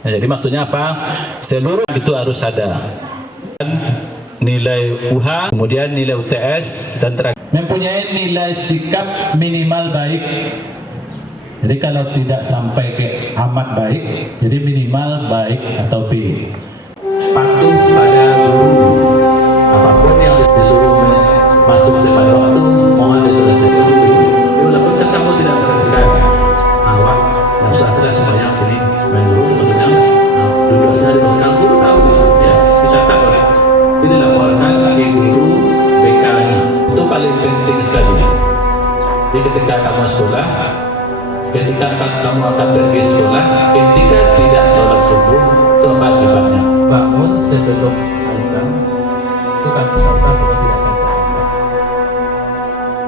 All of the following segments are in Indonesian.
Nah, jadi maksudnya apa? Seluruh itu harus ada nilai UH, kemudian nilai UTS, dan terakhir mempunyai nilai sikap minimal baik. Jadi kalau tidak sampai ke amat baik, jadi minimal baik atau B. Patuh pada guru, apapun yang disuruh masuk pada waktu, mohon diselesaikan dulu. Walaupun kamu tidak perhatikan, awak yang sudah semuanya ini main dulu, maksudnya duduk saja di belakang, guru tahu, ya dicatat oleh ini laporan ke guru BK-nya. Itu paling penting sekali. Jadi ketika kamu sekolah, ketika kamu akan pergi sekolah, ketika tidak sholat subuh, itu apa akibatnya? Bangun sebelum azan, itu kan peserta kalau tidak akan terlambat.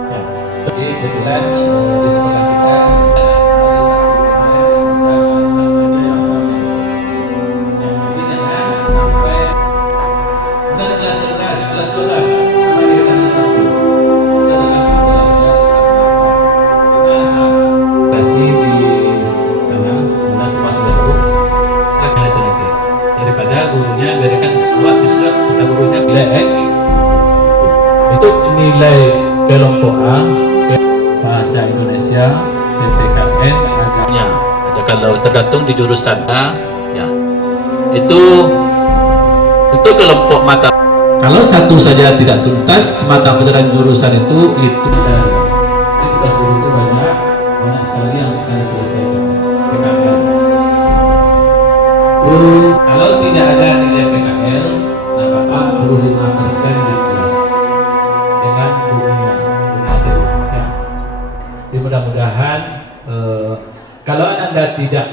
Ya, jadi kebetulan di sekolah kita gurunya berikan awak sudah kata gurunya nilai X itu nilai kelompok A bahasa Indonesia PPKN agamanya ada kalau tergantung di jurusan A ya itu kelompok mata kalau satu saja tidak tuntas mata pelajaran jurusan itu tugas guru itu banyak sekali yang akan diselesaikan PKN. Kalau tidak ada nilai PKL, dapat 45% di kelas dengan dunia ya. Jadi mudah-mudahan kalau Anda tidak